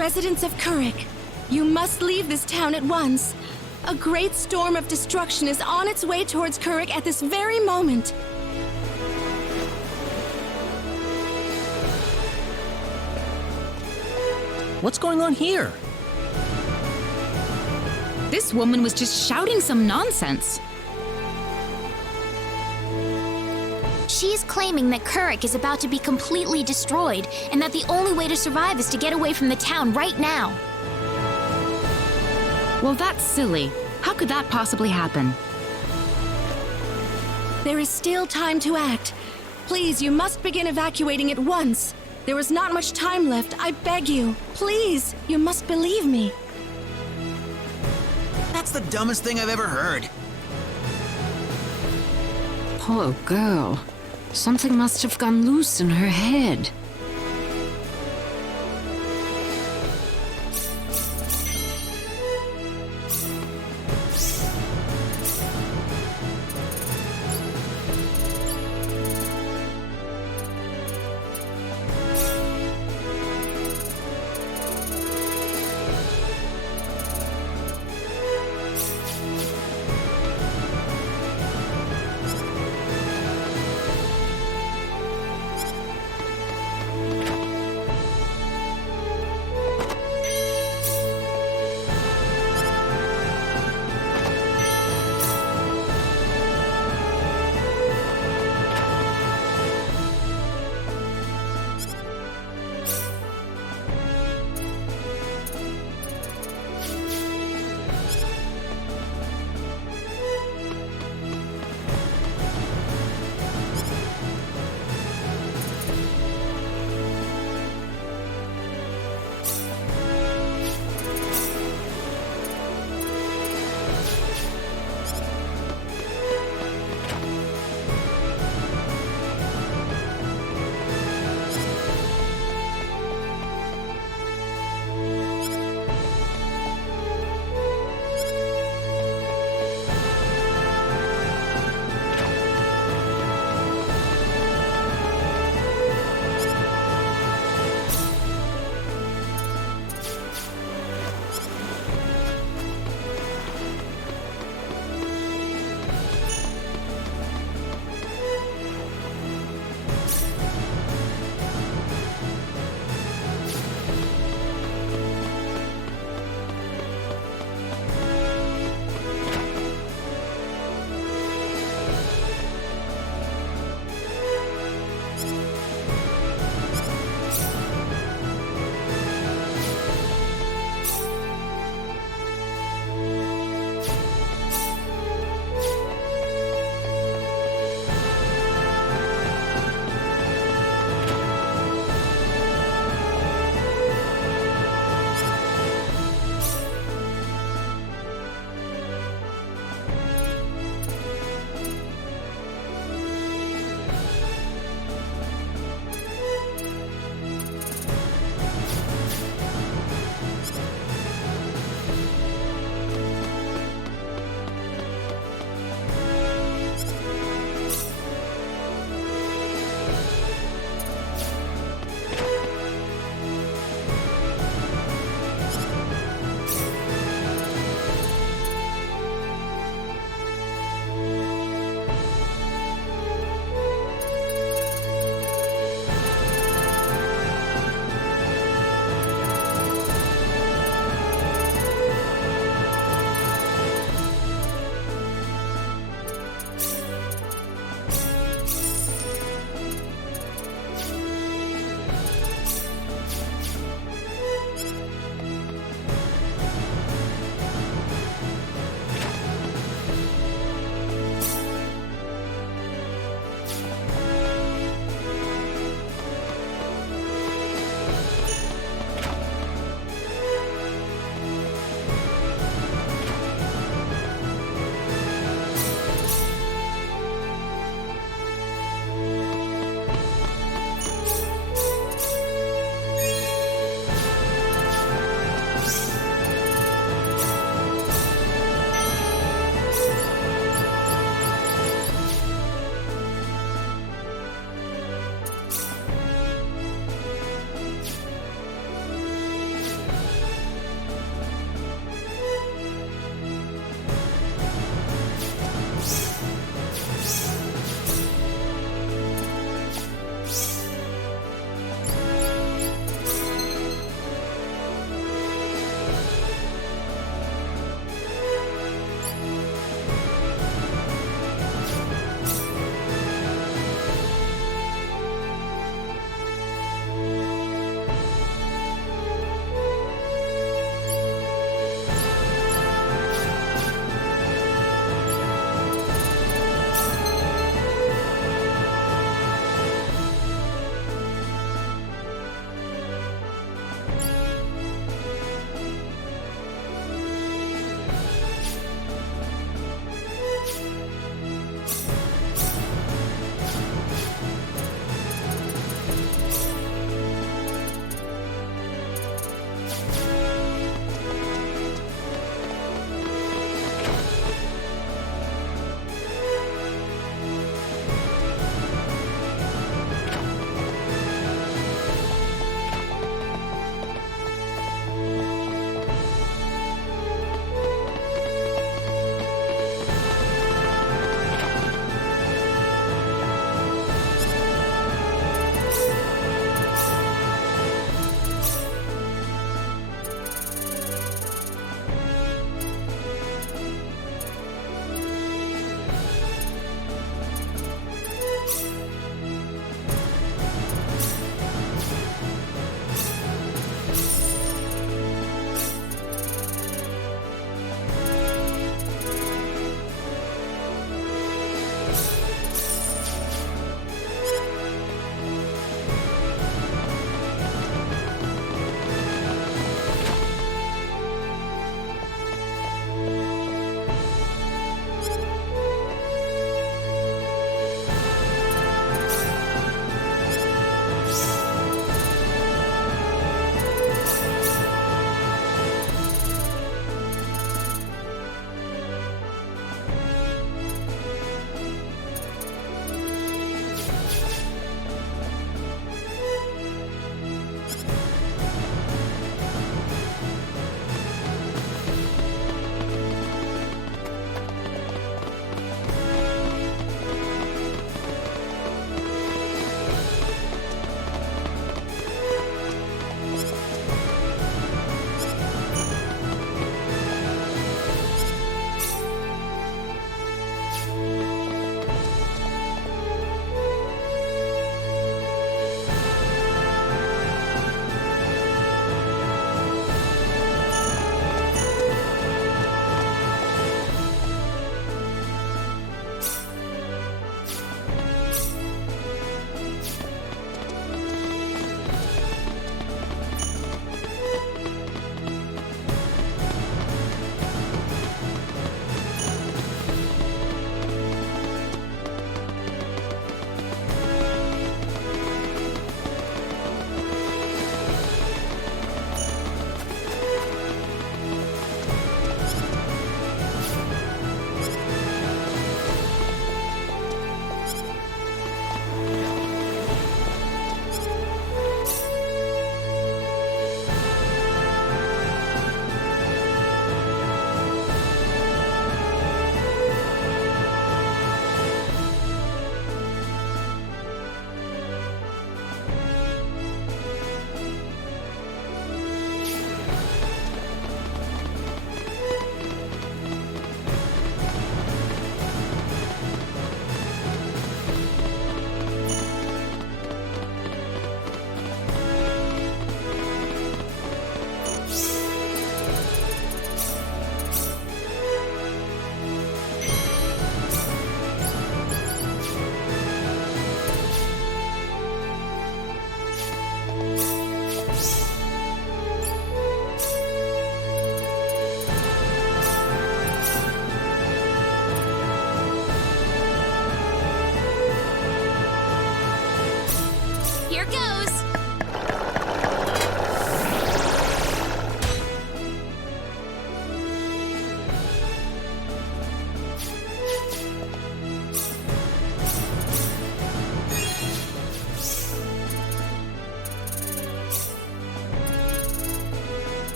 Residents of Kurik, you must leave this town at once. A great storm of destruction is on its way towards Kurik at this very moment. What's going on here? This woman was just shouting some nonsense. She's claiming that Kurik is about to be completely destroyed, and that the only way to survive is to get away from the town right now. Well, that's silly. How could that possibly happen? There is still time to act. Please, you must begin evacuating at once. There is not much time left, I beg you. Please, you must believe me. That's the dumbest thing I've ever heard. Poor girl. Something must have gone loose in her head.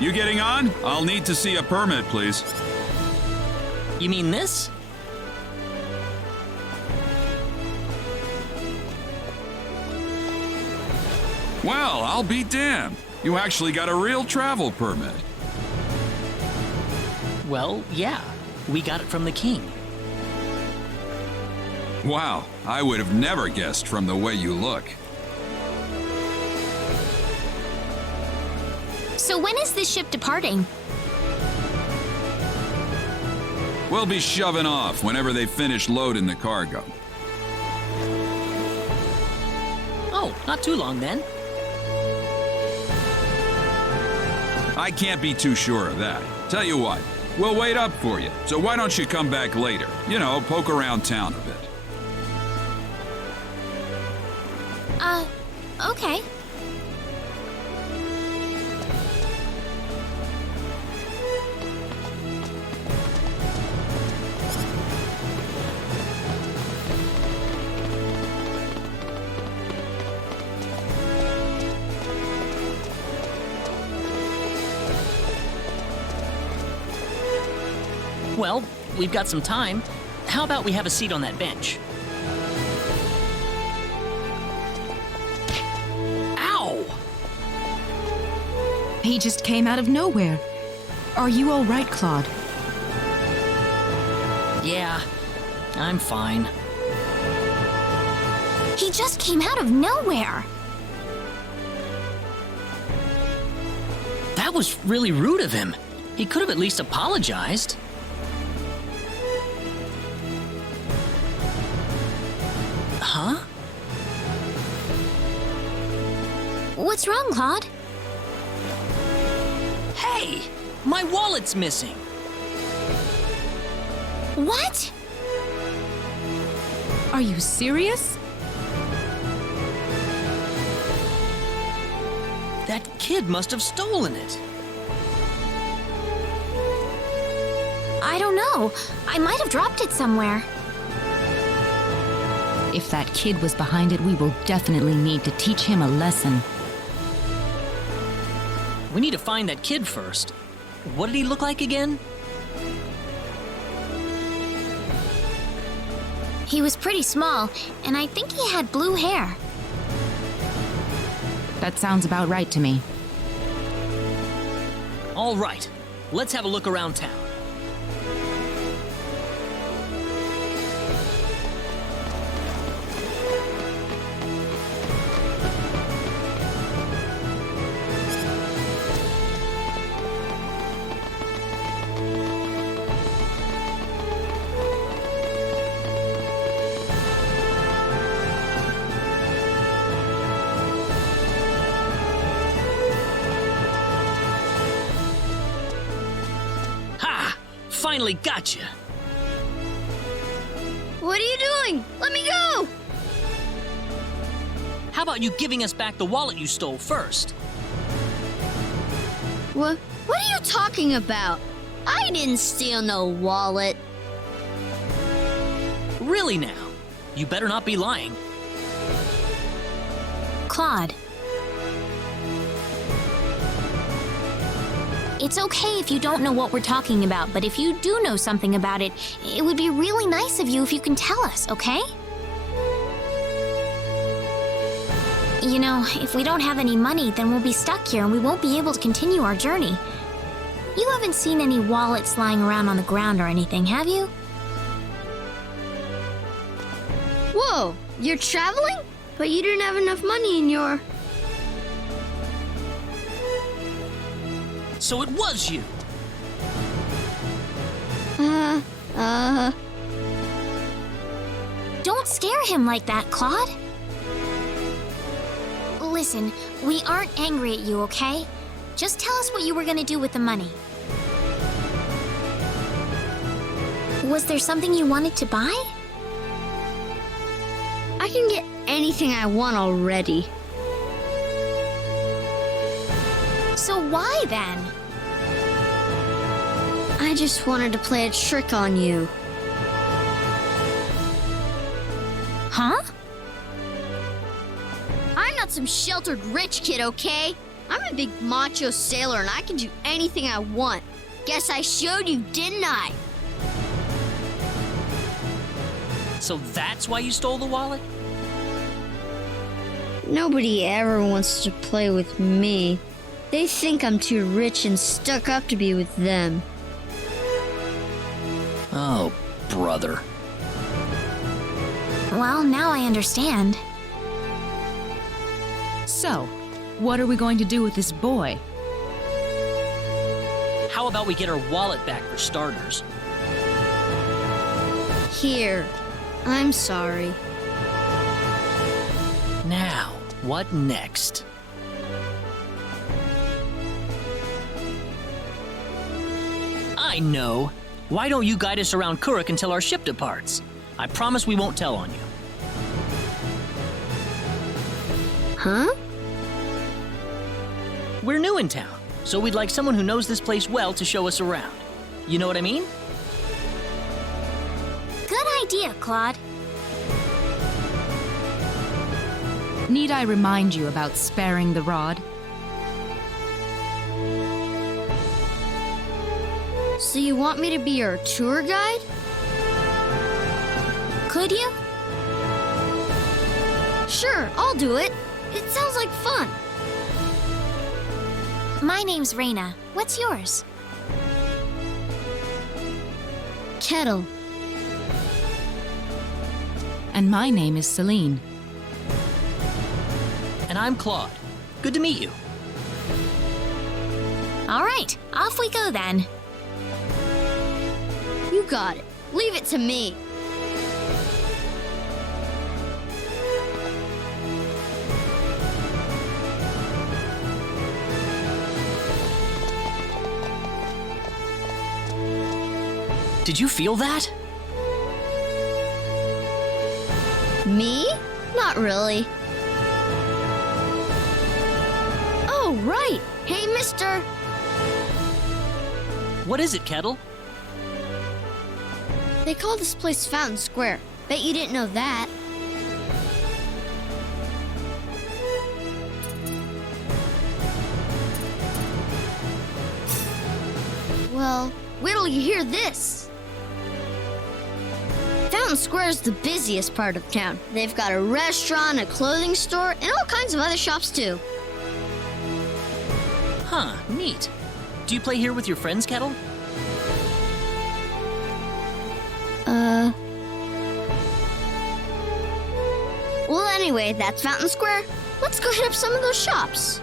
You getting on? I'll need to see a permit, please. You mean this? Well, I'll be damned. You actually got a real travel permit. Well, yeah. We got it from the king. Wow, I would have never guessed from the way you look. So when is this ship departing? We'll be shoving off whenever they finish loading the cargo. Oh, not too long then. I can't be too sure of that. Tell you what, we'll wait up for you. So why don't you come back later? You know, poke around town a bit. Okay. Well, we've got some time. How about we have a seat on that bench? Ow! He just came out of nowhere. Are you all right, Claude? Yeah, I'm fine. He just came out of nowhere. That was really rude of him. He could have at least apologized. Huh? What's wrong, Claude? Hey! My wallet's missing! What? Are you serious? That kid must have stolen it. I don't know. I might have dropped it somewhere. If that kid was behind it, we will definitely need to teach him a lesson. We need to find that kid first. What did he look like again? He was pretty small, and I think he had blue hair. That sounds about right to me. All right, let's have a look around town. Finally got you. What are you doing? Let me go! How about you giving us back the wallet you stole first? What are you talking about? I didn't steal no wallet. Really now? You better not be lying. Claude. It's okay if you don't know what we're talking about, but if you do know something about it, it would be really nice of you if you can tell us, okay? You know, if we don't have any money, then we'll be stuck here and we won't be able to continue our journey. You haven't seen any wallets lying around on the ground or anything, have you? Whoa, you're traveling? But you didn't have enough money in your... So it was you. Don't scare him like that, Claude. Listen, we aren't angry at you, okay? Just tell us what you were gonna do with the money. Was there something you wanted to buy? I can get anything I want already. So why then? I just wanted to play a trick on you. Huh? I'm not some sheltered rich kid, okay? I'm a big macho sailor and I can do anything I want. Guess I showed you, didn't I? So that's why you stole the wallet? Nobody ever wants to play with me. They think I'm too rich and stuck up to be with them. Oh, brother. Well, now I understand. So, what are we going to do with this boy? How about we get our wallet back for starters? Here. I'm sorry. Now, what next? I know. Why don't you guide us around Kuruk until our ship departs? I promise we won't tell on you. Huh? We're new in town, so we'd like someone who knows this place well to show us around. You know what I mean? Good idea, Claude. Need I remind you about sparing the rod? So you want me to be your tour guide? Could you? Sure, I'll do it. It sounds like fun. My name's Rena. What's yours? Kettle. And my name is Celine. And I'm Claude. Good to meet you. All right, off we go then. You got it. Leave it to me. Did you feel that? Me? Not really. Oh, right. Hey, mister. What is it, Kettle? They call this place Fountain Square. Bet you didn't know that. Well, wait till you hear this. Fountain Square is the busiest part of town. They've got a restaurant, a clothing store, and all kinds of other shops too. Huh, neat. Do you play here with your friends, Kettle? Well, anyway, that's Fountain Square. Let's go hit up some of those shops.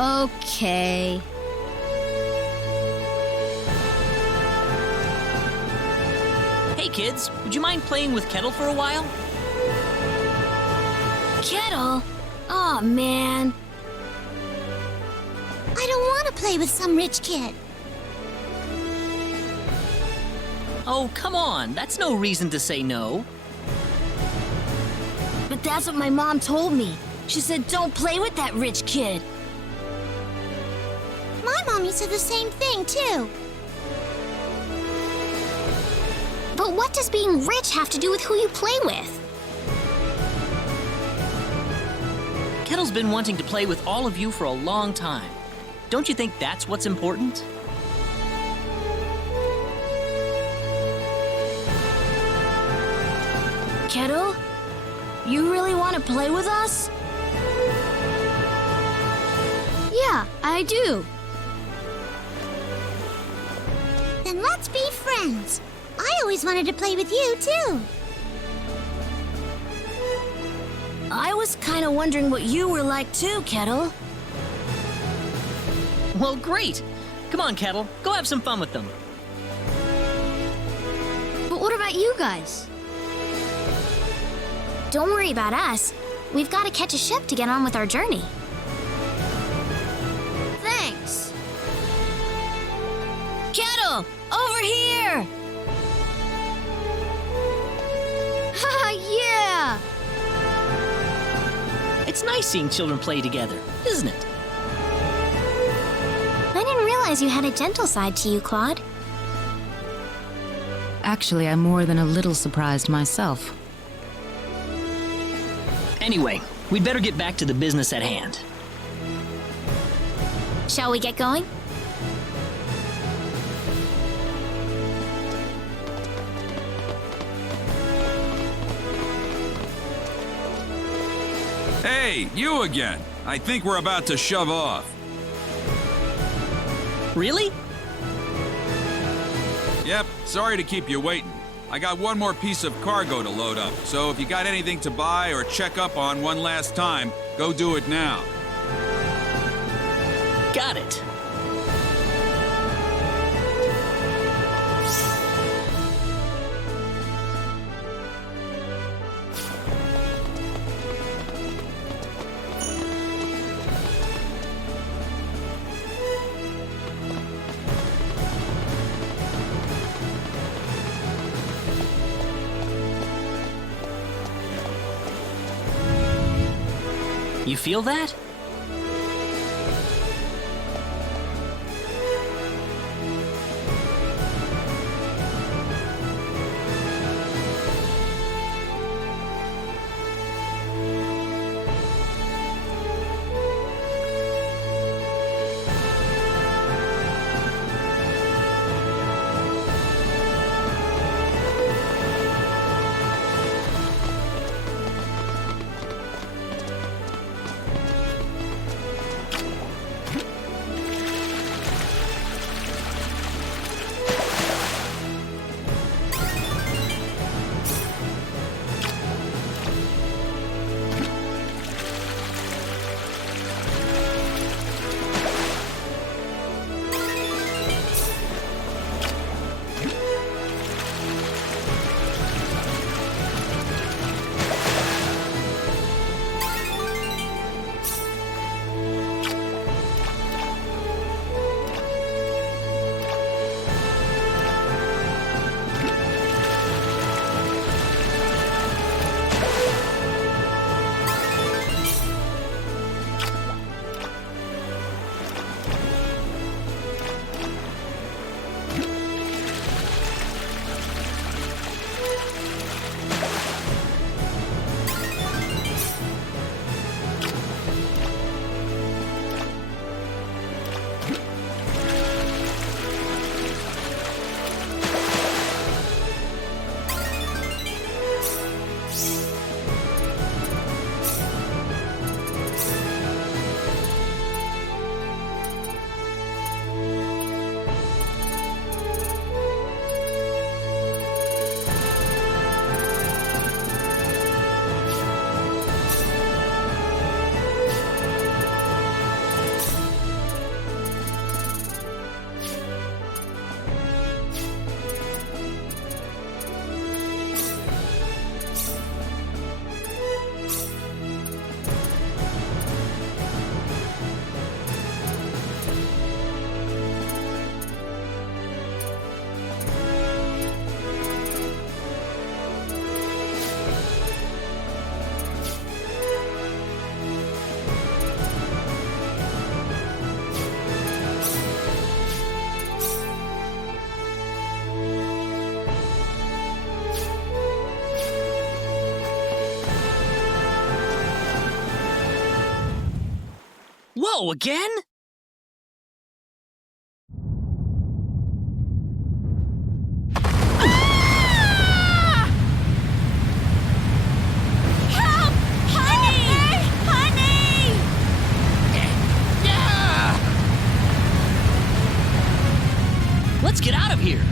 Okay. Hey, kids, would you mind playing with Kettle for a while? Kettle? Aw, man. I don't want to play with some rich kid. Oh, come on. That's no reason to say no. But that's what my mom told me. She said, don't play with that rich kid. My mommy said the same thing, too. But what does being rich have to do with who you play with? Kettle's been wanting to play with all of you for a long time. Don't you think that's what's important? Kettle, you really want to play with us? Yeah, I do. Then let's be friends. I always wanted to play with you, too. I was kind of wondering what you were like too, Kettle. Well, great. Come on, Kettle. Go have some fun with them. But what about you guys? Don't worry about us. We've got to catch a ship to get on with our journey. Thanks. Kettle, over here! Haha, yeah! It's nice seeing children play together, isn't it? I didn't realize you had a gentle side to you, Claude. Actually, I'm more than a little surprised myself. Anyway, we'd better get back to the business at hand. Shall we get going? Hey, you again. I think we're about to shove off. Really? Yep, sorry to keep you waiting. I got one more piece of cargo to load up, so if you got anything to buy or check up on one last time, go do it now. Got it. You feel that? No, again? Help! Honey! Honey! Let's get out of here.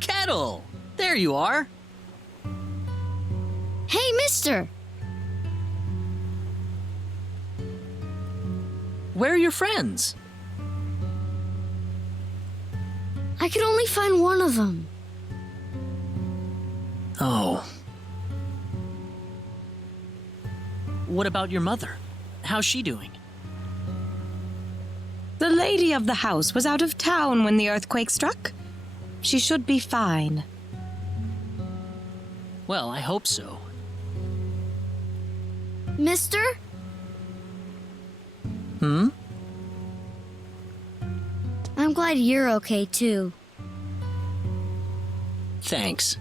Kettle! There you are. Hey, mister! Where are your friends? I could only find one of them. Oh. What about your mother? How's she doing? The lady of the house was out of town when the earthquake struck. She should be fine. Well, I hope so. Mister? Hmm? I'm glad you're okay, too. Thanks.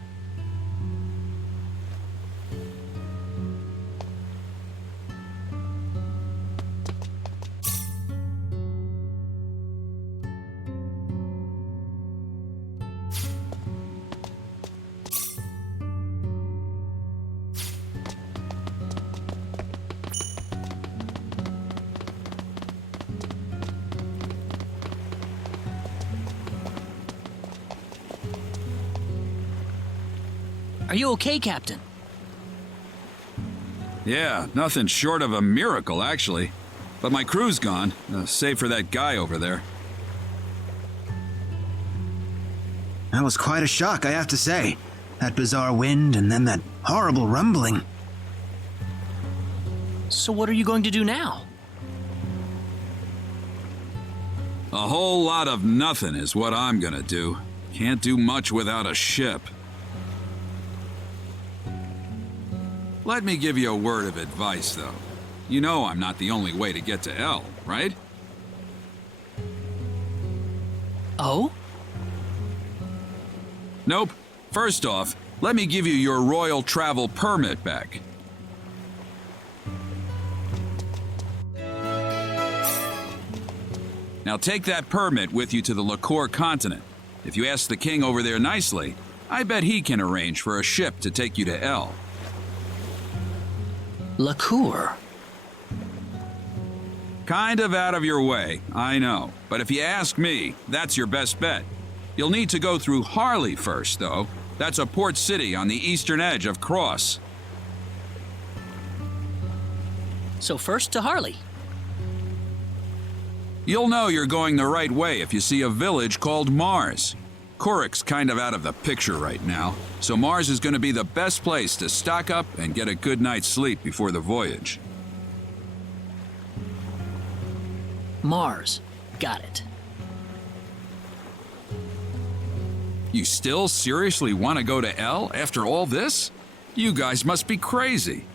Are you okay, Captain? Yeah, nothing short of a miracle, actually. But my crew's gone, save for that guy over there. That was quite a shock, I have to say. That bizarre wind and then that horrible rumbling. So what are you going to do now? A whole lot of nothing is what I'm gonna do. Can't do much without a ship. Let me give you a word of advice, though. You know I'm not the only way to get to L, right? Oh? Nope. First off, let me give you your royal travel permit back. Now take that permit with you to the Liqueur continent. If you ask the king over there nicely, I bet he can arrange for a ship to take you to L. Liqueur? Kind of out of your way, I know. But if you ask me, that's your best bet. You'll need to go through Harley first, though. That's a port city on the eastern edge of Cross. So first to Harley. You'll know you're going the right way if you see a village called Mars. Kuruk's kind of out of the picture right now, so Mars is going to be the best place to stock up and get a good night's sleep before the voyage. Mars. Got it. You still seriously want to go to L after all this? You guys must be crazy.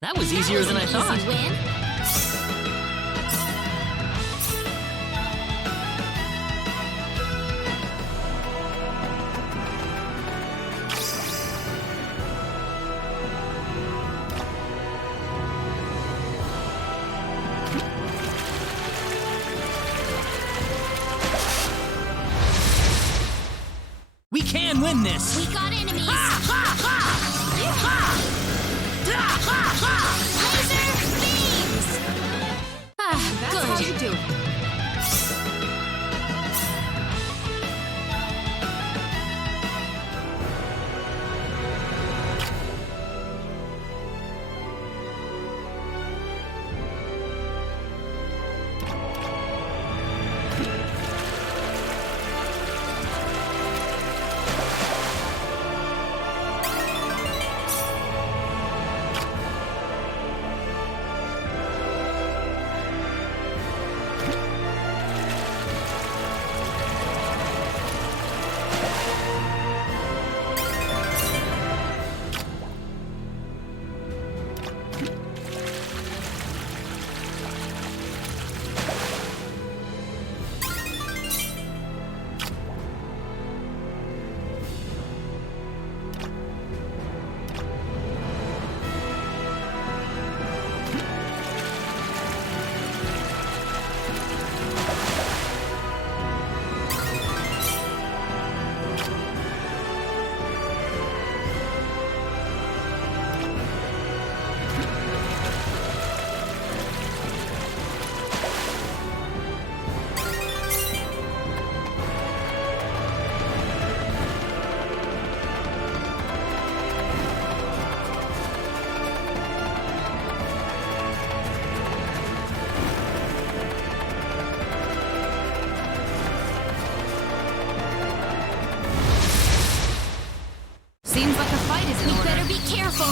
That was easier than I thought. Win. We can win this! We got enemies. Laser beams. That's Good. how you do it. Seems like a fight is in We order. better be careful.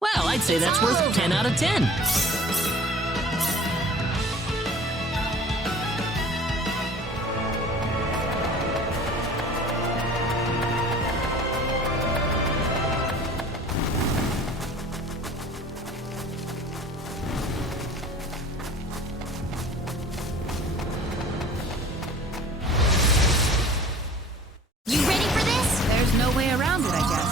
Well, I'd say that's worth 10 out of 10. You ready for this? There's no way around it, I guess.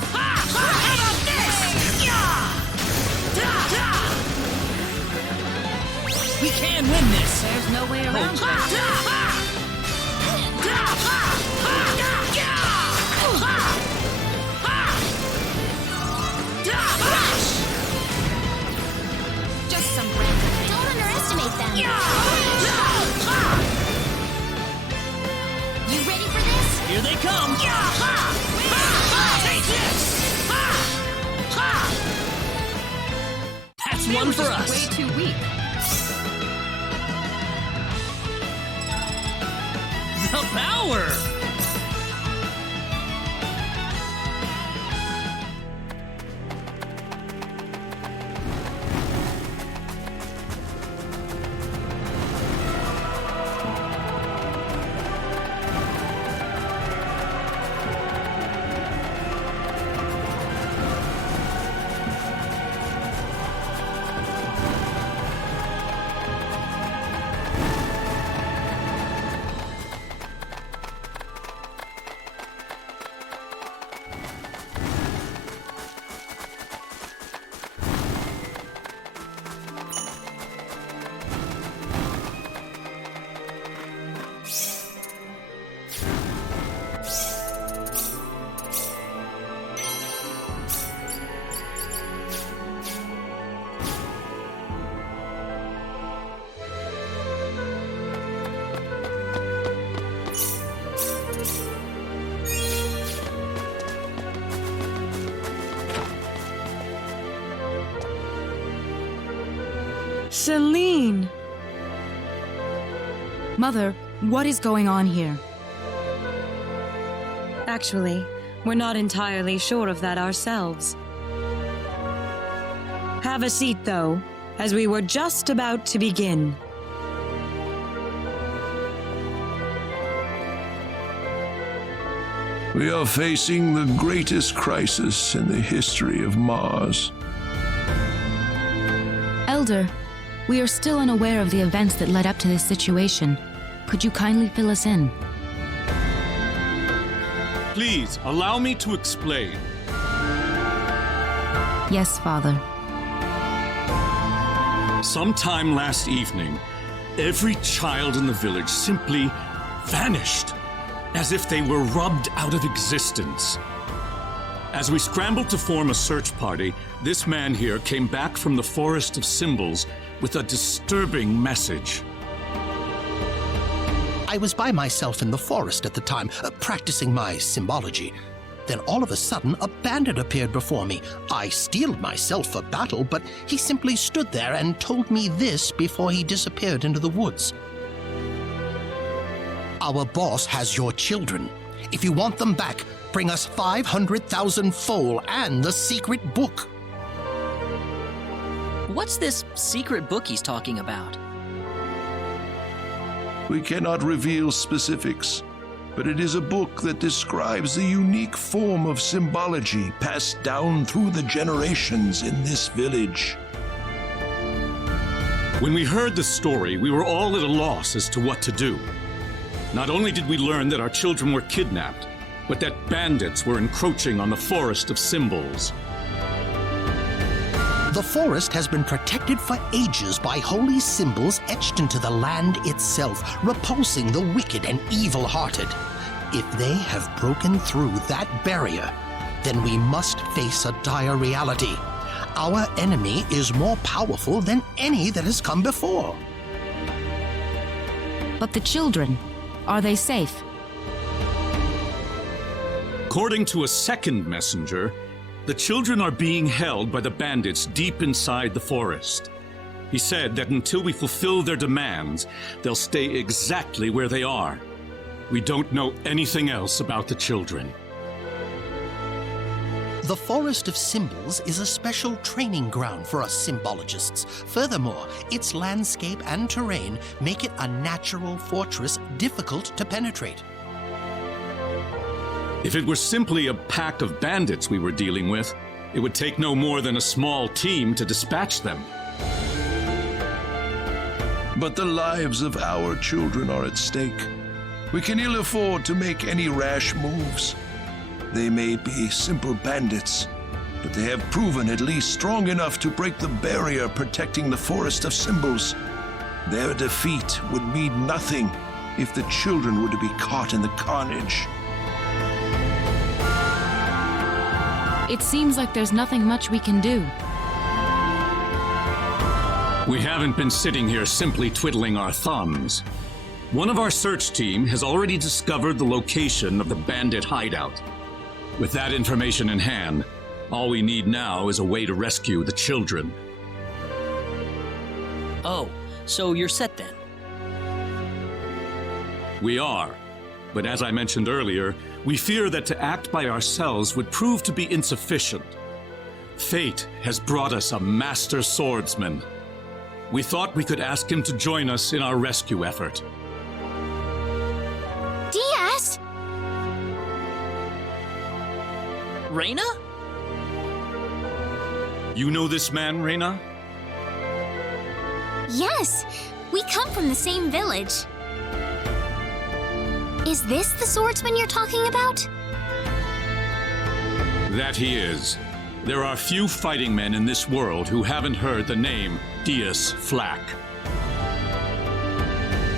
We can win this! There's no way around it. Just some random. Don't underestimate them. You ready for this? Here they come! Take this! That's one for us! Way too weak. The power! Celine! Mother, what is going on here? Actually, we're not entirely sure of that ourselves. Have a seat, though, as we were just about to begin. We are facing the greatest crisis in the history of Mars. Elder, we are still unaware of the events that led up to this situation. Could you kindly fill us in? Please, allow me to explain. Yes, Father. Sometime last evening, every child in the village simply vanished, as if they were rubbed out of existence. As we scrambled to form a search party, this man here came back from the Forest of Symbols with a disturbing message. I was by myself in the forest at the time, practicing my symbology. Then all of a sudden, a bandit appeared before me. I steeled myself for battle, but he simply stood there and told me this before he disappeared into the woods. Our boss has your children. If you want them back, bring us 500,000 foal and the secret book. What's this secret book he's talking about? We cannot reveal specifics, but it is a book that describes the unique form of symbology passed down through the generations in this village. When we heard the story, we were all at a loss as to what to do. Not only did we learn that our children were kidnapped, but that bandits were encroaching on the Forest of Symbols. The forest has been protected for ages by holy symbols etched into the land itself, repulsing the wicked and evil-hearted. If they have broken through that barrier, then we must face a dire reality. Our enemy is more powerful than any that has come before. But the children, are they safe? According to a second messenger, the children are being held by the bandits deep inside the forest. He said that until we fulfill their demands, they'll stay exactly where they are. We don't know anything else about the children. The Forest of Symbols is a special training ground for us symbologists. Furthermore, its landscape and terrain make it a natural fortress difficult to penetrate. If it were simply a pack of bandits we were dealing with, it would take no more than a small team to dispatch them. But the lives of our children are at stake. We can ill afford to make any rash moves. They may be simple bandits, but they have proven at least strong enough to break the barrier protecting the Forest of Symbols. Their defeat would mean nothing if the children were to be caught in the carnage. It seems like there's nothing much we can do. We haven't been sitting here simply twiddling our thumbs. One of our search team has already discovered the location of the bandit hideout. With that information in hand, all we need now is a way to rescue the children. Oh, so you're set then? We are. But as I mentioned earlier, we fear that to act by ourselves would prove to be insufficient. Fate has brought us a master swordsman. We thought we could ask him to join us in our rescue effort. Diaz! Rena? You know this man, Rena? Yes, we come from the same village. Is this the swordsman you're talking about? That he is. There are few fighting men in this world who haven't heard the name Diaz Flack.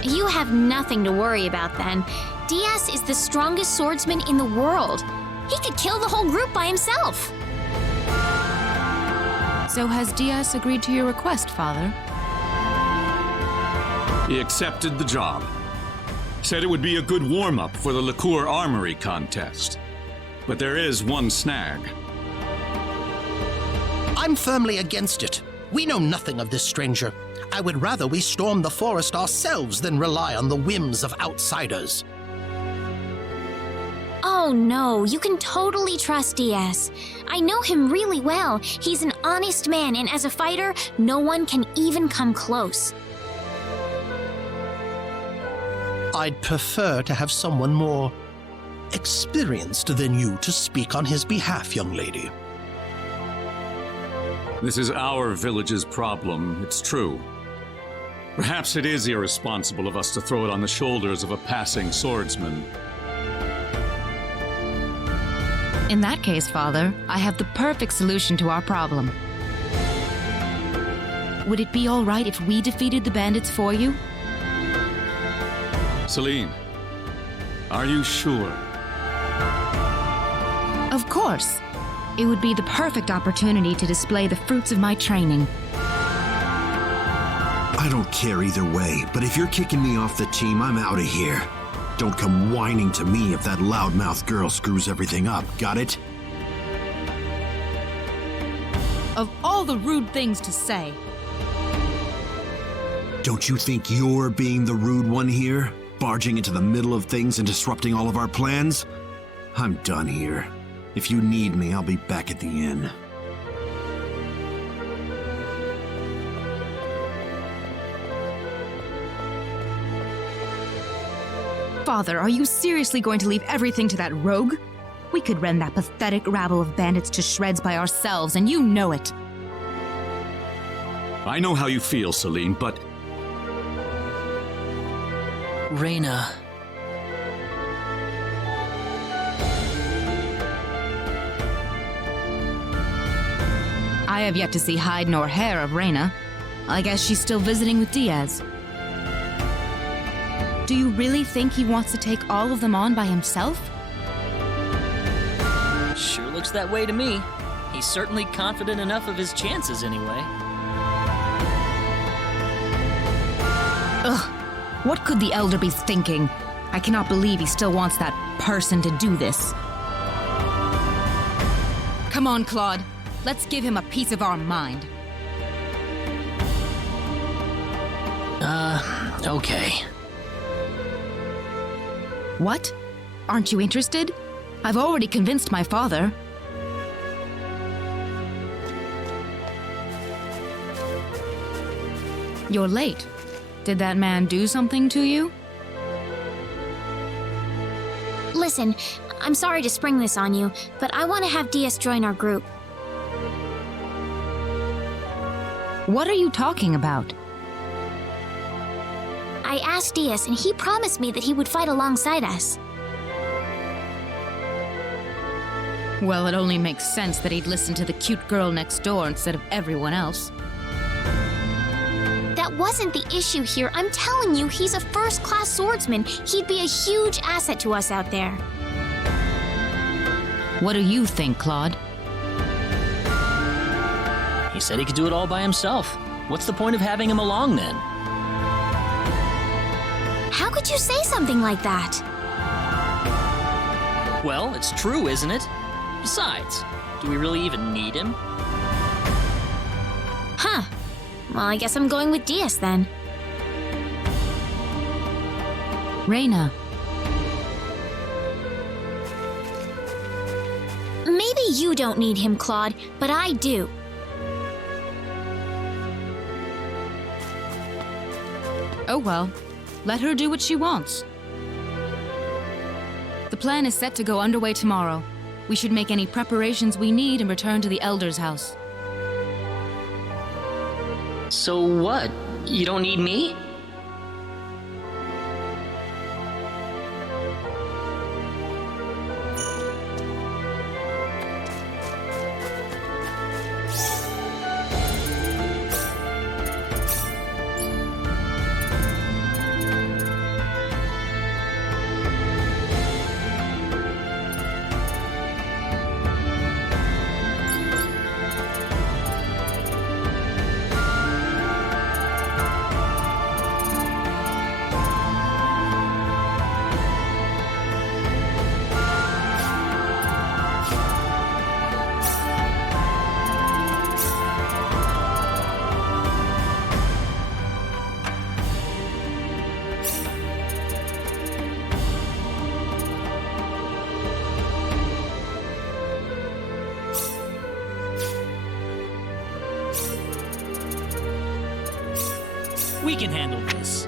You have nothing to worry about then. Diaz is the strongest swordsman in the world. He could kill the whole group by himself. So has Diaz agreed to your request, Father? He accepted the job. Said it would be a good warm-up for the Liqueur Armory contest. But there is one snag. I'm firmly against it. We know nothing of this stranger. I would rather we storm the forest ourselves than rely on the whims of outsiders. Oh no, you can totally trust Diaz. I know him really well. He's an honest man, and as a fighter, no one can even come close. I'd prefer to have someone more experienced than you to speak on his behalf, young lady. This is our village's problem, it's true. Perhaps it is irresponsible of us to throw it on the shoulders of a passing swordsman. In that case, Father, I have the perfect solution to our problem. Would it be all right if we defeated the bandits for you? Celine, are you sure? Of course. It would be the perfect opportunity to display the fruits of my training. I don't care either way, but if you're kicking me off the team, I'm out of here. Don't come whining to me if that loudmouth girl screws everything up, got it? Of all the rude things to say. Don't you think you're being the rude one here? Barging into the middle of things and disrupting all of our plans? I'm done here. If you need me, I'll be back at the inn. Father, are you seriously going to leave everything to that rogue? We could rend that pathetic rabble of bandits to shreds by ourselves, and you know it. I know how you feel, Celine, but... Rena. I have yet to see hide nor hair of Rena. I guess she's still visiting with Diaz. Do you really think he wants to take all of them on by himself? Sure looks that way to me. He's certainly confident enough of his chances anyway. Ugh, what could the Elder be thinking? I cannot believe he still wants that person to do this. Come on, Claude. Let's give him a piece of our mind. Okay. What? Aren't you interested? I've already convinced my father. You're late. Did that man do something to you? Listen, I'm sorry to spring this on you, but I want to have Diaz join our group. What are you talking about? I asked Diaz, and he promised me that he would fight alongside us. Well, it only makes sense that he'd listen to the cute girl next door instead of everyone else. That wasn't the issue here. I'm telling you, he's a first-class swordsman. He'd be a huge asset to us out there. What do you think, Claude? He said he could do it all by himself. What's the point of having him along then? How could you say something like that? Well, it's true, isn't it? Besides, do we really even need him? Huh. Well, I guess I'm going with Diaz then. Rena. Maybe you don't need him, Claude, but I do. Oh well. Let her do what she wants. The plan is set to go underway tomorrow. We should make any preparations we need and return to the Elder's house. So what? You don't need me? We can handle this.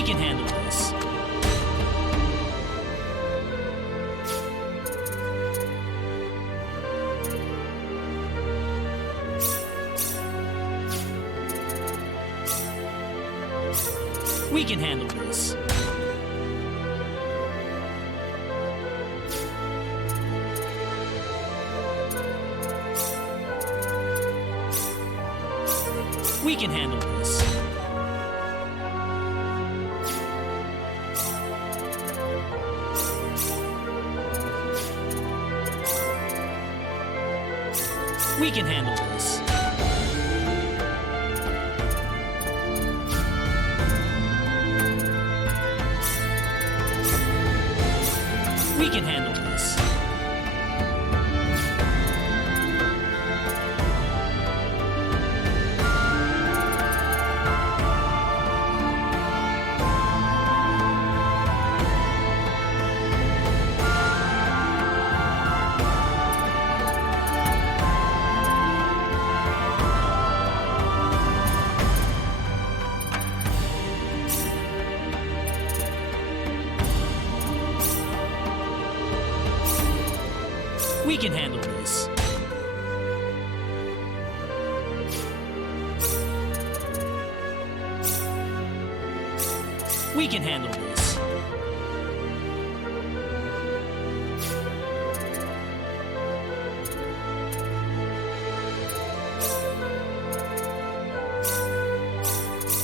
We can handle this. We can handle this. We can handle this. We can handle this. We can handle this. We can handle this. We can handle this.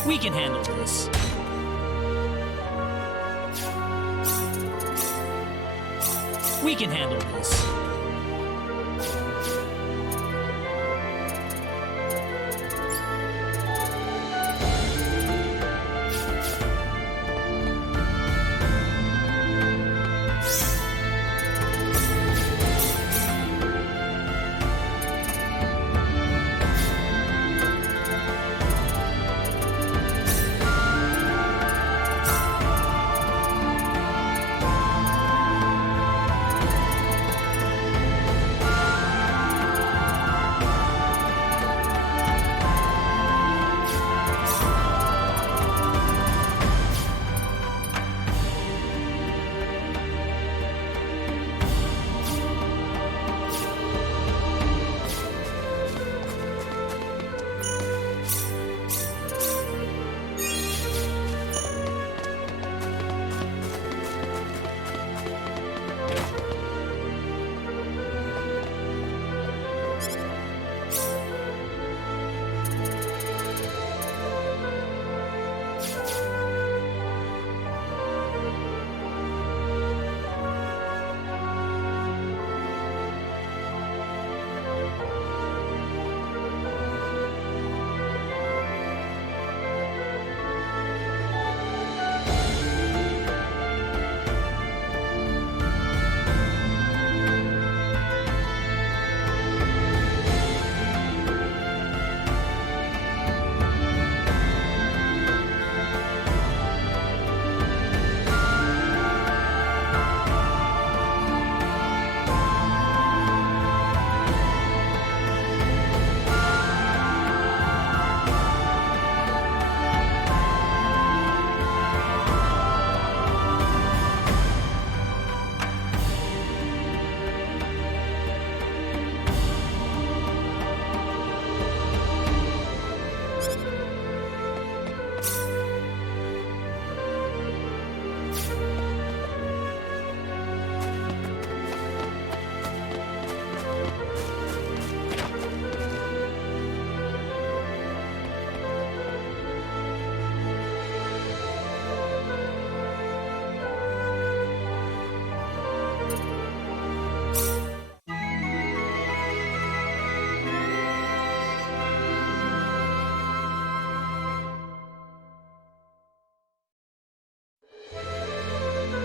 We can handle this. We can handle this.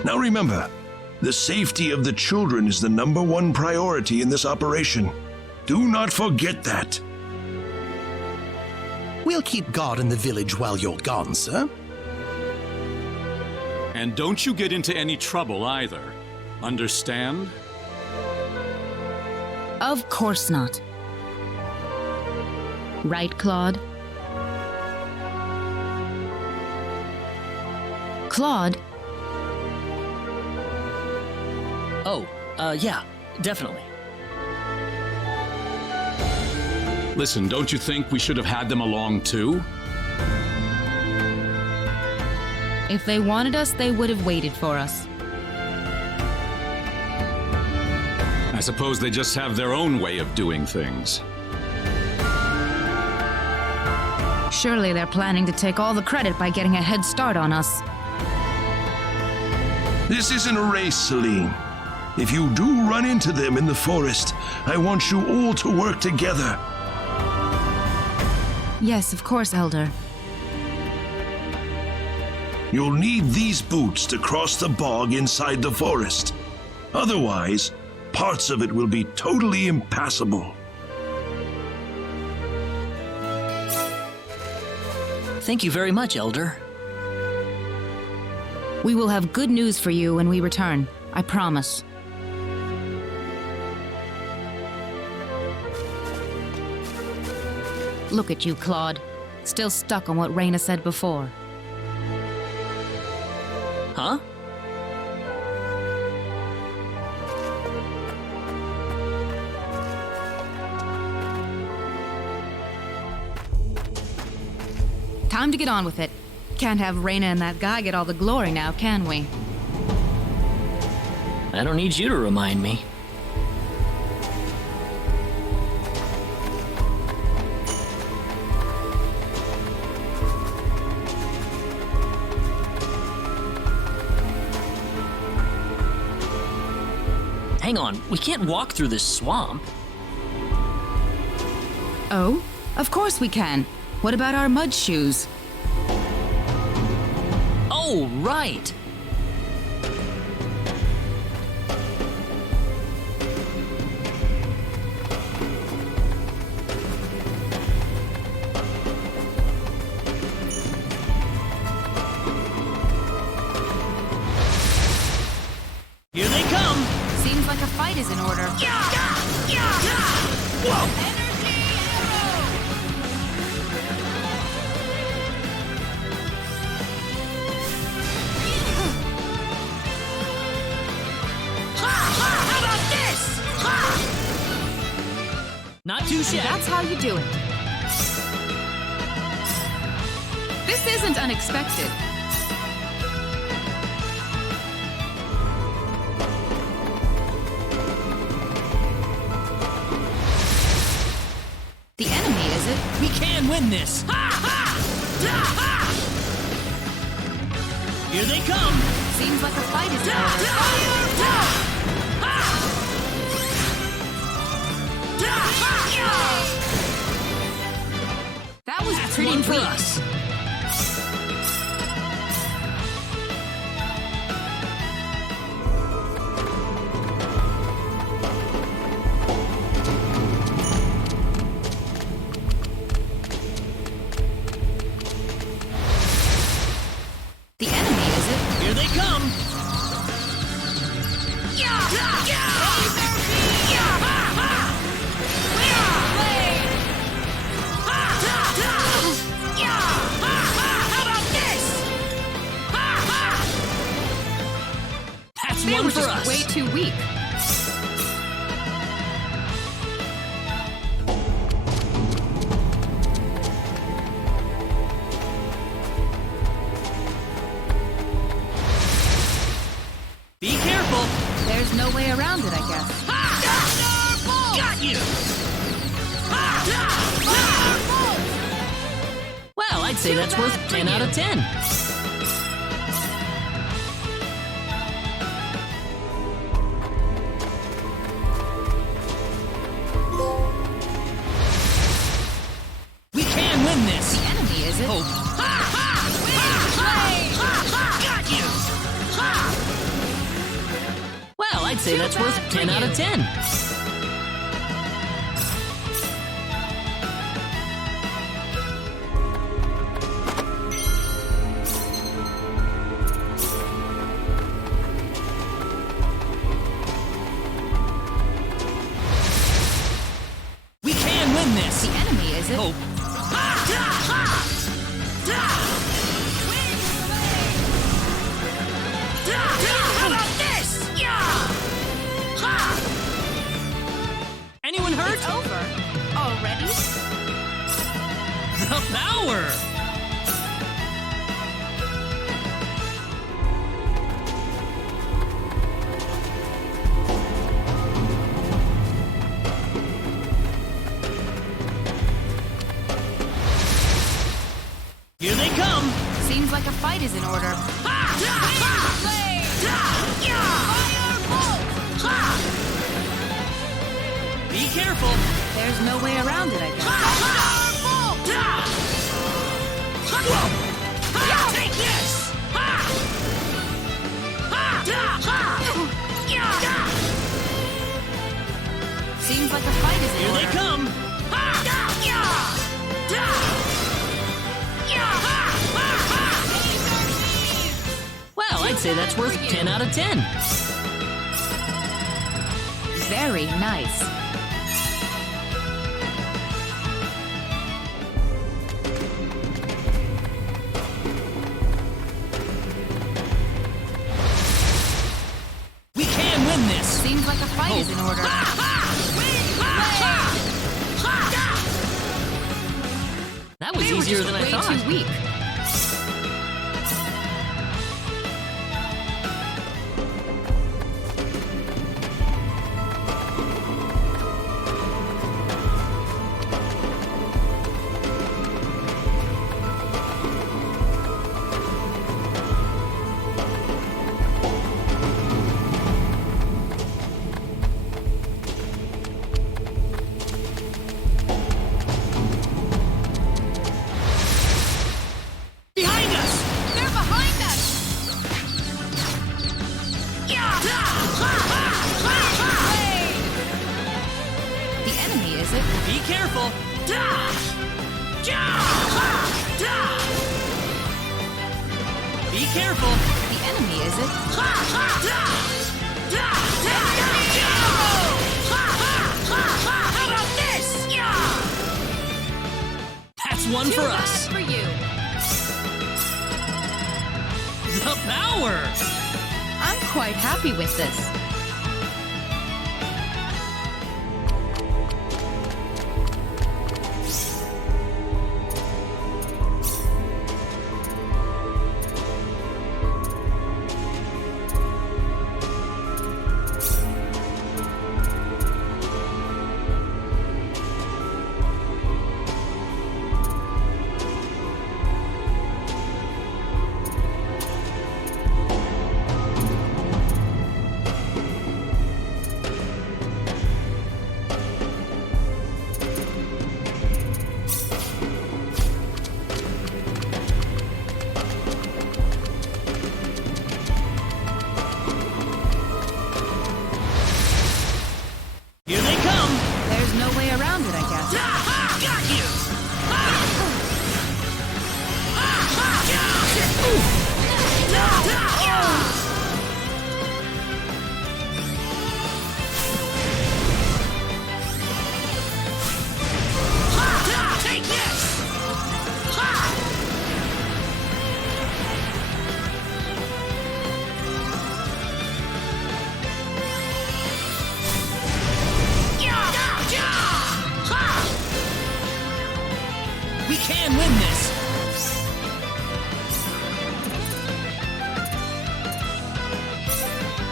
Now remember, the safety of the children is the #1 priority in this operation. Do not forget that. We'll keep guard in the village while you're gone, sir. And don't you get into any trouble either. Understand? Of course not. Right, Claude? Claude, Oh, yeah, definitely. Listen, don't you think we should have had them along too? if they wanted us, they would have waited for us. I suppose they just have their own way of doing things. Surely they're planning to take all the credit by getting a head start on us. This isn't a race, Celine. If you do run into them in the forest, I want you all to work together. Yes, of course, Elder. You'll need these boots to cross the bog inside the forest. Otherwise, parts of it will be totally impassable. Thank you very much, Elder. We will have good news for you when we return. I promise. Look at you, Claude. Still stuck on what Rena said before. Huh? Time to get on with it. Can't have Rena and that guy get all the glory now, can we? I don't need you to remind me. Hang on, we can't walk through this swamp. Oh? Of course we can. What about our mud shoes? Oh, right! Here they come! Seems like a fight is in order. Whoa! Not too shabby. That's how you do it. This isn't unexpected. The enemy, is it? We can win this! Here they come! Seems like a fight is in order. That was That's pretty one for weak. us. The enemy, is it? Here they come! That's They one were for just us. way too weak. Be careful! There's no way around it, I guess. Got you! Well, I'd say that's worth 10 out of 10. We can win this! The enemy, is it? Hope. Got you! Well, I'd say that's worth 10 out of 10. We can win this! The enemy, is it? Hope. power! Here they come! Seems like a fight is in order. Be careful! There's no way around it, I guess. Take this! Seems like a fight is in Here order. they come! Well, I'd say that's worth 10 out of 10. Very nice. We can win this! Seems like a fight is in order. That was They were easier just than I way thought. too weak. Behind us! They're behind us! The enemy, is it? Be careful! Be careful! The enemy, is it? How about this? That's one for us! For you. The power! I'm quite happy with this. Here they come! There's no way around it, I guess. Got you! Take this! We can win this!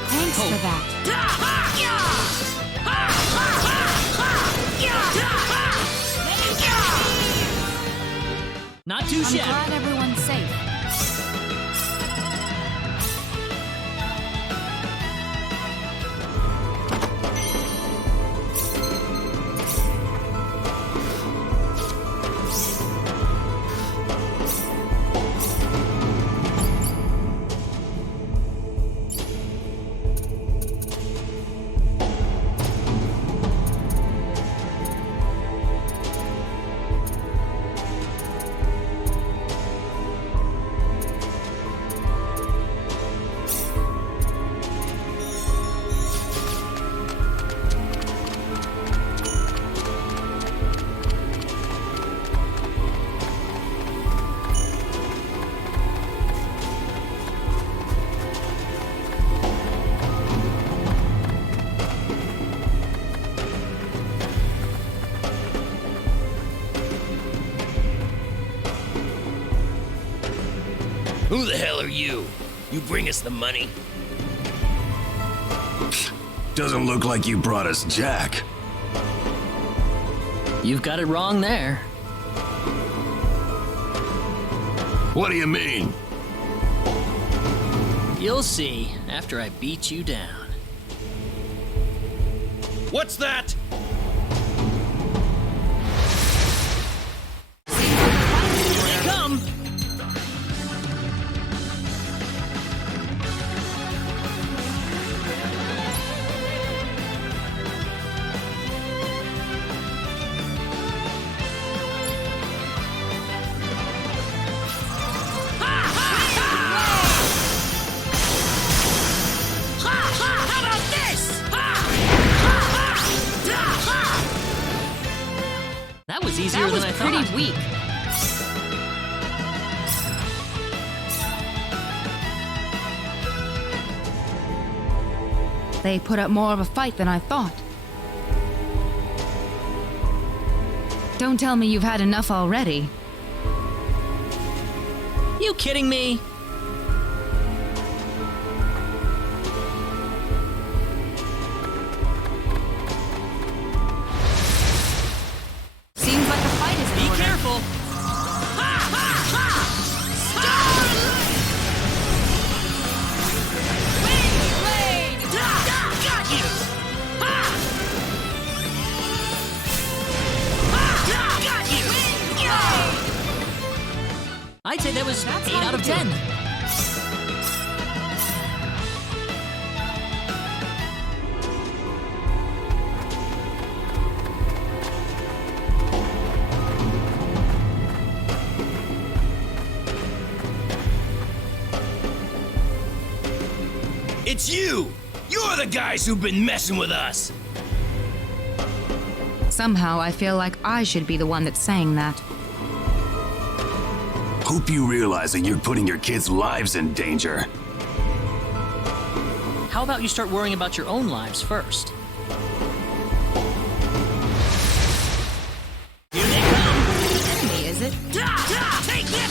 Thanks for that. Not too I'm shabby. glad everyone's safe. Who the hell are you? You bring us the money? Doesn't look like you brought us Jack. You've got it wrong there. What do you mean? You'll see after I beat you down. What's that? Here they come! That was easier than I thought. That was pretty weak. They put up more of a fight than I thought. Don't tell me you've had enough already. You kidding me? Seems like a fight is in Be order. careful! Got you! Got you! I'd say that was 8 out of 10. It's you! You're the guys who've been messing with us! Somehow I feel like I should be the one that's saying that. Hope you realize that you're putting your kids' lives in danger. How about you start worrying about your own lives first? Here they come! Enemy, is it? Take it!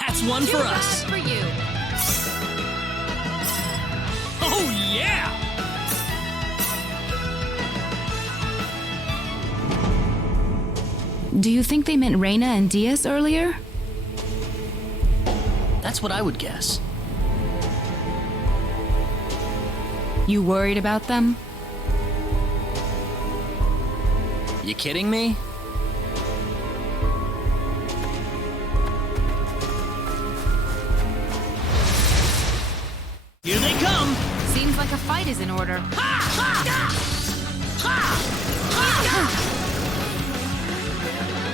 That's one for us! For you. Oh yeah! Do you think they meant Rena and Diaz earlier? That's what I would guess. You worried about them? You kidding me? Here they come! Seems like a fight is in order.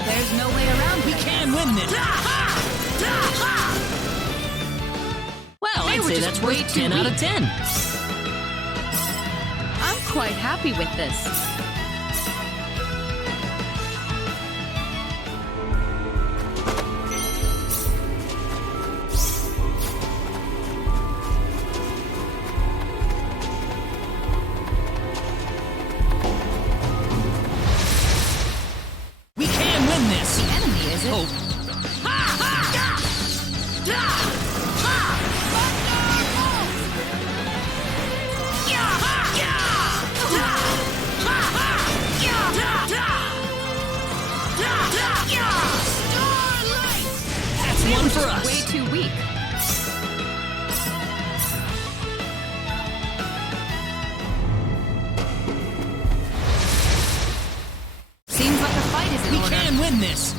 There's no way around We it. can win this! Well, I'd were say just that's way worth too 10 out of weak. 10. I'm quite happy with this. We can win this! The enemy, is it? Oh, that's one for us! Way too weak. Seems like a fight is in We order. can win this!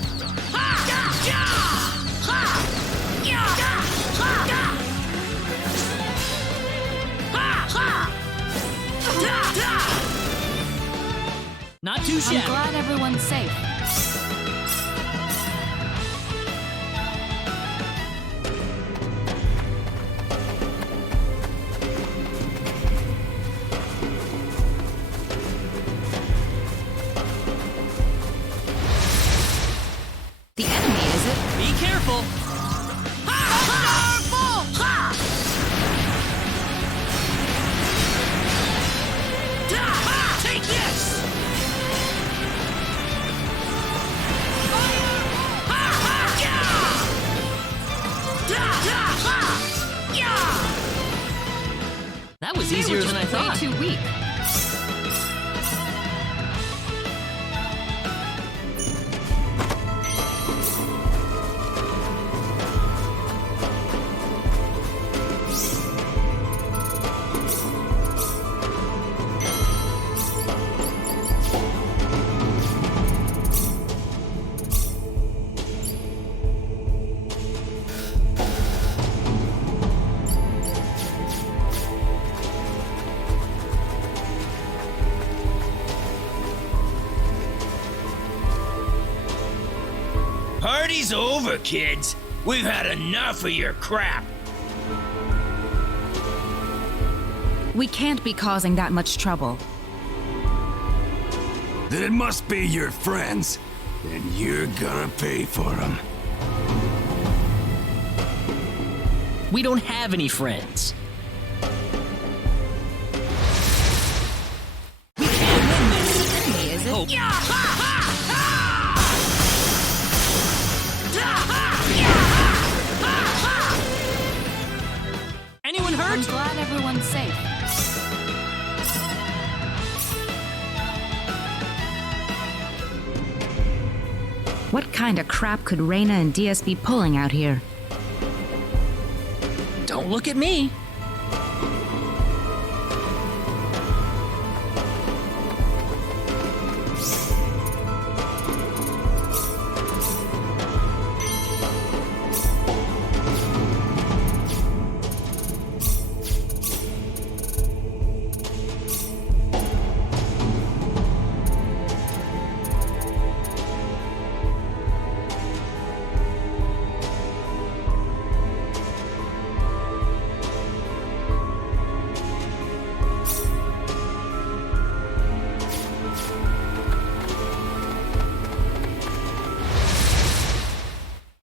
Not too I'm shabby. glad everyone's safe. The enemy, is it? Be careful! Take was easier than I thought. Way too weak. Party's over, kids. We've had enough of your crap. We can't be causing that much trouble. Then it must be your friends. And you're gonna pay for them. We don't have any friends. We can't win this. Is it? Oh. Anyone hurt? I'm glad everyone's safe. What kind of crap could Rena and DS be pulling out here? Don't look at me.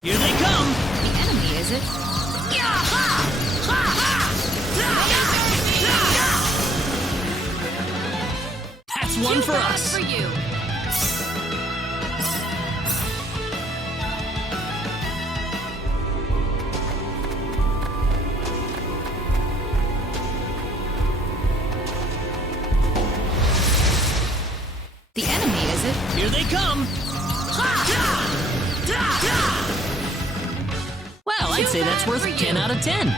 Here they come! The enemy, is it? That's one for us. For you. The enemy, is it? Here they come! Well, I'd say that's worth 10 out of 10.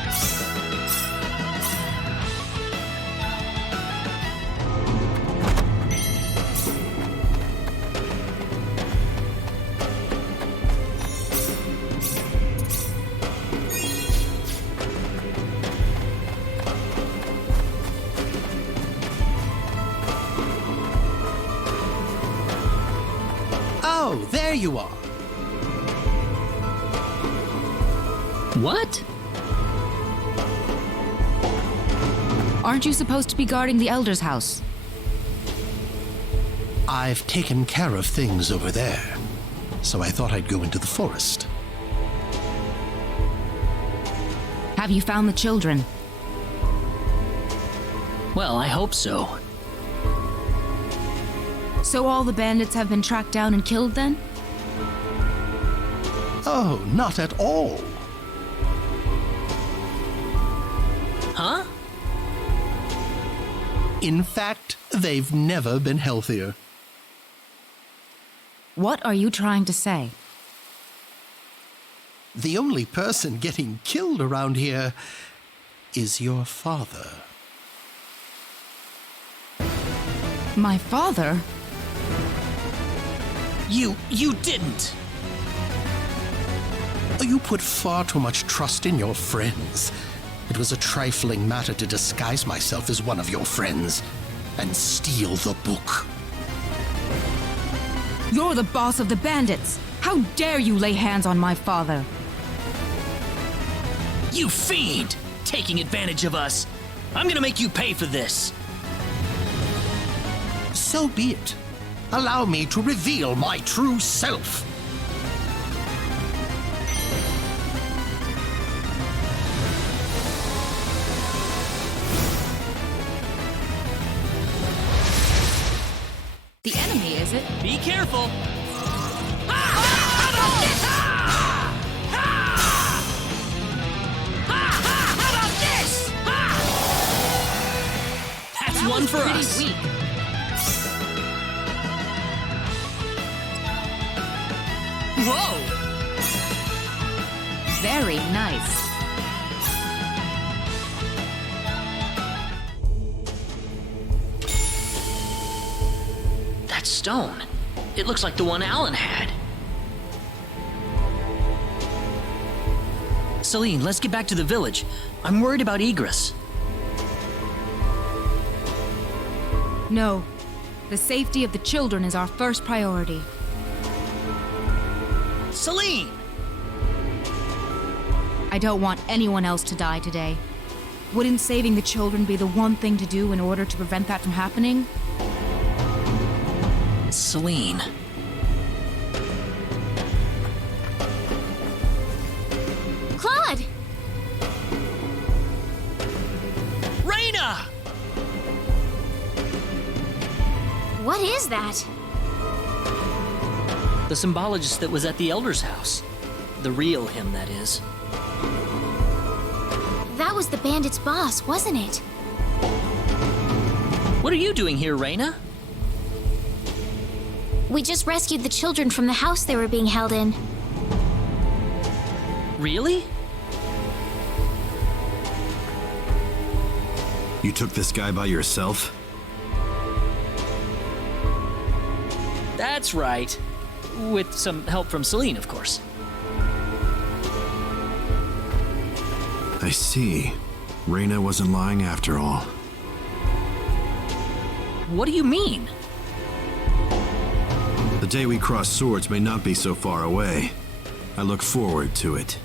Oh, there you are. What? Aren't you supposed to be guarding the Elder's house? I've taken care of things over there, so I thought I'd go into the forest. Have you found the children? Well, I hope so. So all the bandits have been tracked down and killed then? Oh, not at all. Huh? In fact, they've never been healthier. What are you trying to say? The only person getting killed around here is your father. My father? You didn't! You put far too much trust in your friends. It was a trifling matter to disguise myself as one of your friends and steal the book. You're the boss of the bandits! How dare you lay hands on my father? You fiend! Taking advantage of us! I'm gonna make you pay for this! So be it. Allow me to reveal my true self. The enemy, is it? Be careful! one for pretty us. weak. Whoa! Very nice. That stone. It looks like the one Alan had. Celine, let's get back to the village. I'm worried about Egress. No. The safety of the children is our first priority. Celine! I don't want anyone else to die today. Wouldn't saving the children be the one thing to do in order to prevent that from happening? Celine. Claude! Rena! What is that? The symbologist that was at the Elder's house. The real him, that is. That was the bandit's boss, wasn't it? What are you doing here, Rena? We just rescued the children from the house they were being held in. Really? You took this guy by yourself? That's right. With some help from Celine, of course. I see. Rena wasn't lying after all. What do you mean? The day we cross swords may not be so far away. I look forward to it.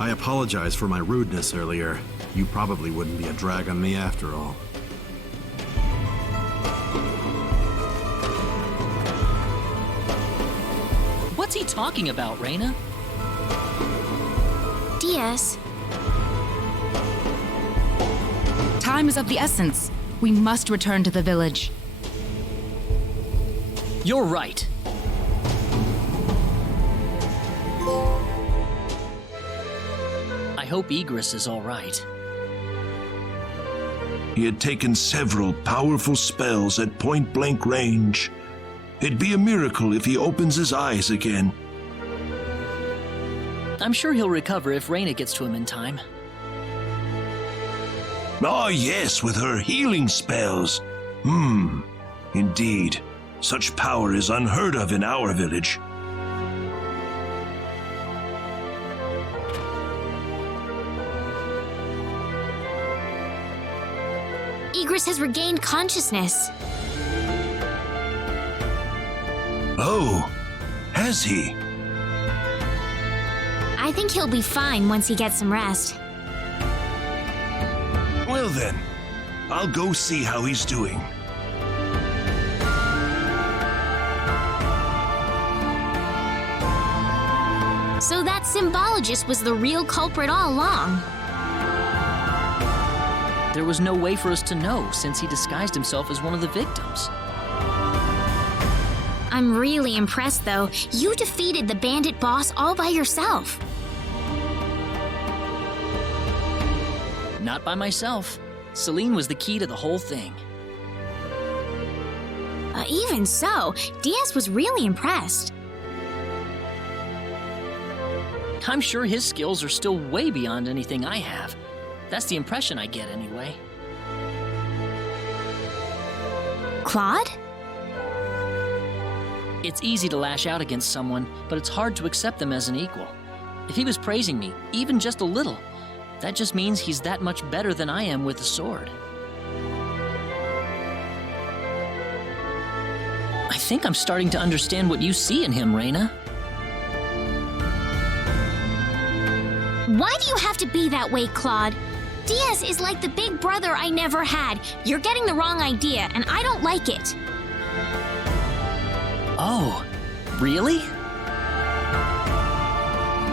I apologize for my rudeness earlier. You probably wouldn't be a drag on me after all. What's he talking about, Rena? Diaz. Time is of the essence. We must return to the village. You're right. I hope Egress is all right. He had taken several powerful spells at point-blank range. It'd be a miracle if he opens his eyes again. I'm sure he'll recover if Rena gets to him in time. Ah, yes, with her healing spells. Indeed. Such power is unheard of in our village. Egress has regained consciousness. Oh, has he? I think he'll be fine once he gets some rest. Well then, I'll go see how he's doing. So that symbologist was the real culprit all along. There was no way for us to know since he disguised himself as one of the victims. I'm really impressed, though. You defeated the bandit boss all by yourself. Not by myself. Celine was the key to the whole thing. Even so, Diaz was really impressed. I'm sure his skills are still way beyond anything I have. That's the impression I get, anyway. Claude? It's easy to lash out against someone, but it's hard to accept them as an equal. If he was praising me, even just a little, that just means he's that much better than I am with a sword. I think I'm starting to understand what you see in him, Rena. Why do you have to be that way, Claude? Diaz is like the big brother I never had. You're getting the wrong idea, and I don't like it. Oh, really?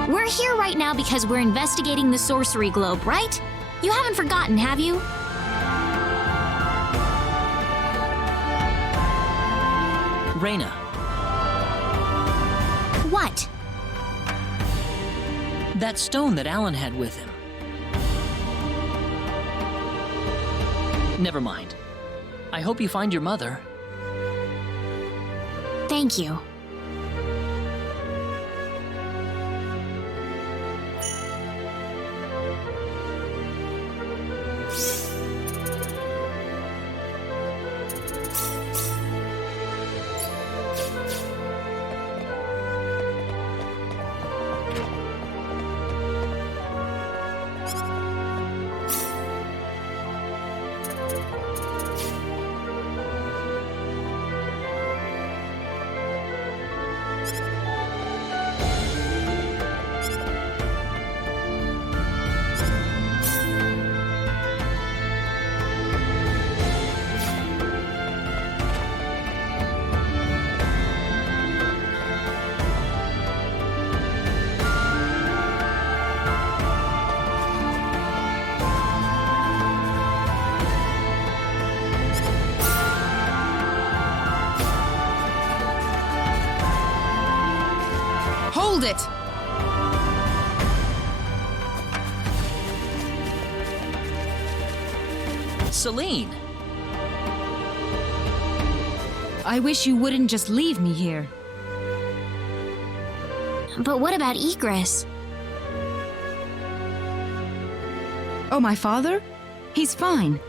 We're here right now because we're investigating the sorcery globe, right? You haven't forgotten, have you? Rena. What? That stone that Alan had with him. Never mind. I hope you find your mother. Thank you. Hold it! Celine! I wish you wouldn't just leave me here. But what about Egress? Oh, my father? He's fine.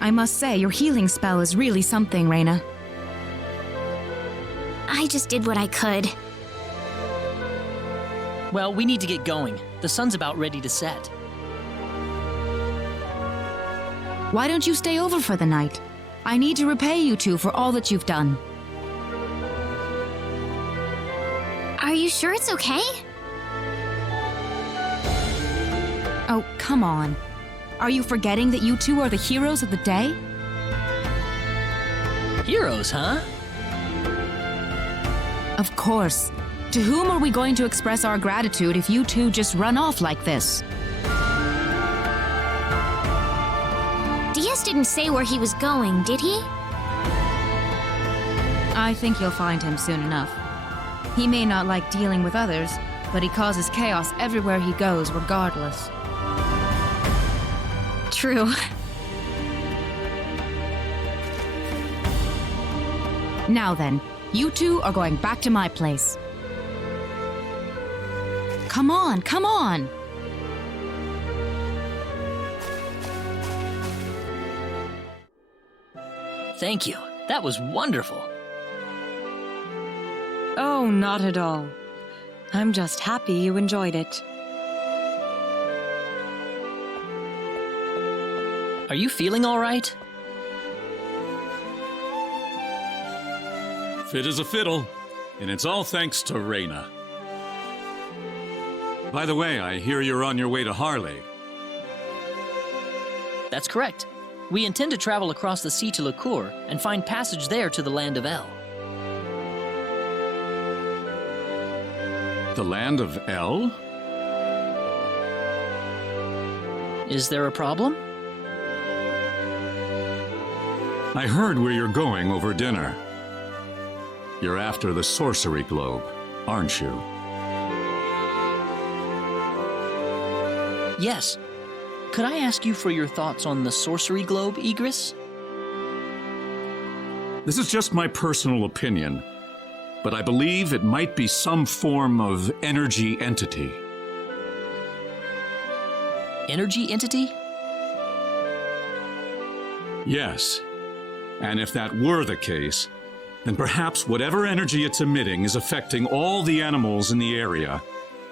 I must say, your healing spell is really something, Rena. I just did what I could. Well, we need to get going. The sun's about ready to set. Why don't you stay over for the night? I need to repay you two for all that you've done. Are you sure it's okay? Oh, come on. Are you forgetting that you two are the heroes of the day? Heroes, huh? Of course. To whom are we going to express our gratitude if you two just run off like this? Diaz didn't say where he was going, did he? I think you'll find him soon enough. He may not like dealing with others, but he causes chaos everywhere he goes, regardless. True. Now then, you two are going back to my place. Come on, come on! Thank you. That was wonderful. Oh, not at all. I'm just happy you enjoyed it. Are you feeling all right? Fit as a fiddle, and it's all thanks to Rena. By the way, I hear you're on your way to Harley. That's correct. We intend to travel across the sea to Licour and find passage there to the land of El. The land of El? Is there a problem? I heard where you're going over dinner. You're after the sorcery globe, aren't you? Yes. Could I ask you for your thoughts on the sorcery globe, Egress? This is just my personal opinion, but I believe it might be some form of energy entity. Energy entity? Yes. And if that were the case, then perhaps whatever energy it's emitting is affecting all the animals in the area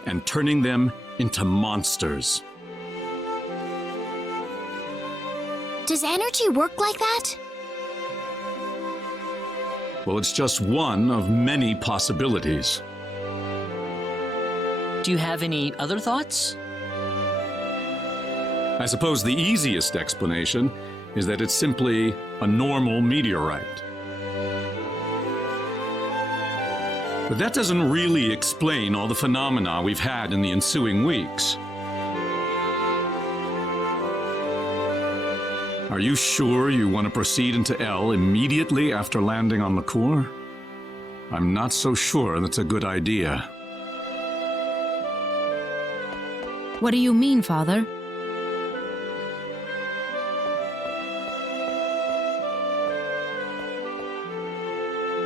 and turning them into monsters. Does energy work like that? Well, it's just one of many possibilities. Do you have any other thoughts? I suppose the easiest explanation is that it's simply a normal meteorite. But that doesn't really explain all the phenomena we've had in the ensuing weeks. Are you sure you want to proceed into El immediately after landing on Licour? I'm not so sure that's a good idea. What do you mean, Father?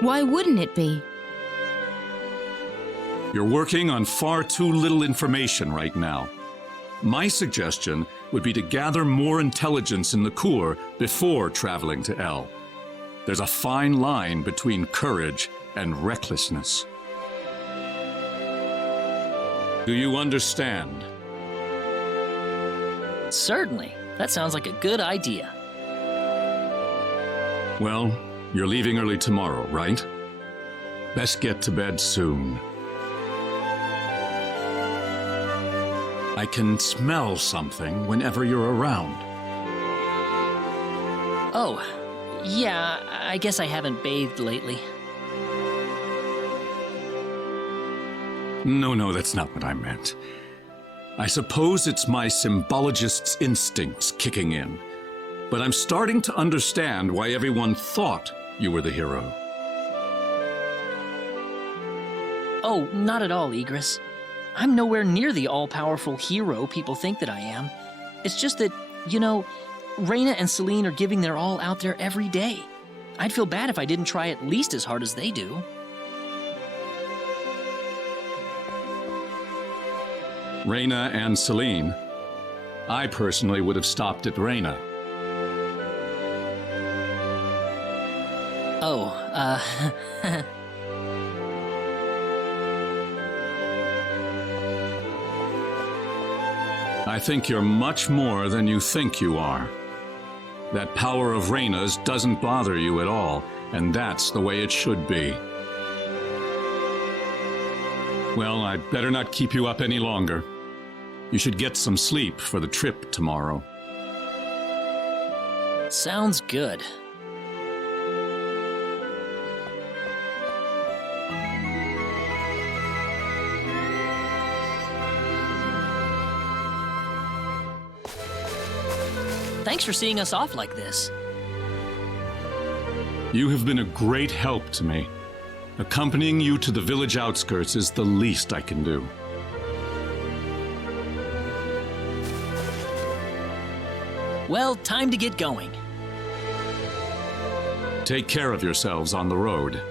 Why wouldn't it be? You're working on far too little information right now. My suggestion would be to gather more intelligence in Liqueur before traveling to El. There's a fine line between courage and recklessness. Do you understand? Certainly. That sounds like a good idea. Well, you're leaving early tomorrow, right? Best get to bed soon. I can smell something whenever you're around. Oh, yeah, I guess I haven't bathed lately. No, that's not what I meant. I suppose it's my symbologist's instincts kicking in, but I'm starting to understand why everyone thought you were the hero. Oh, not at all, Igris. I'm nowhere near the all-powerful hero people think that I am. It's just that, Rena and Celine are giving their all out there every day. I'd feel bad if I didn't try at least as hard as they do. Rena and Celine. I personally would have stopped at Rena. Oh, I think you're much more than you think you are. That power of Rena's doesn't bother you at all, and that's the way it should be. Well, I'd better not keep you up any longer. You should get some sleep for the trip tomorrow. sounds good. Thanks for seeing us off like this. You have been a great help to me. Accompanying you to the village outskirts is the least I can do. Well, time to get going. Take care of yourselves on the road.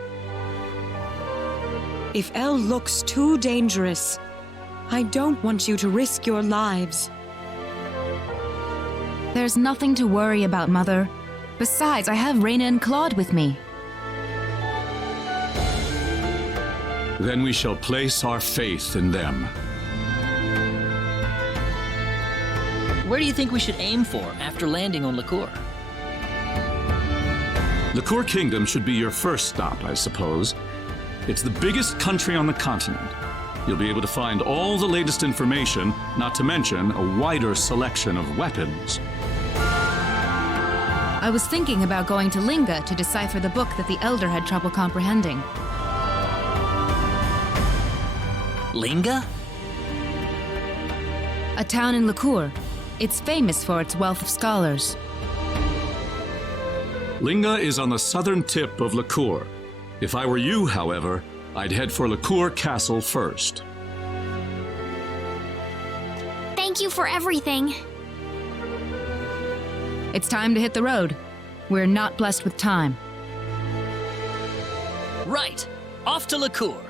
If El looks too dangerous, I don't want you to risk your lives. There's nothing to worry about, Mother. Besides, I have Rena and Claude with me. Then we shall place our faith in them. Where do you think we should aim for after landing on Liqueur? Liqueur Kingdom should be your first stop, I suppose. It's the biggest country on the continent. You'll be able to find all the latest information, not to mention a wider selection of weapons. I was thinking about going to Linga to decipher the book that the Elder had trouble comprehending. Linga? A town in Liqueur. It's famous for its wealth of scholars. Linga is on the southern tip of Liqueur. If I were you, however, I'd head for Liqueur Castle first. Thank you for everything. It's time to hit the road. We're not blessed with time. Right. Off to Liqueur.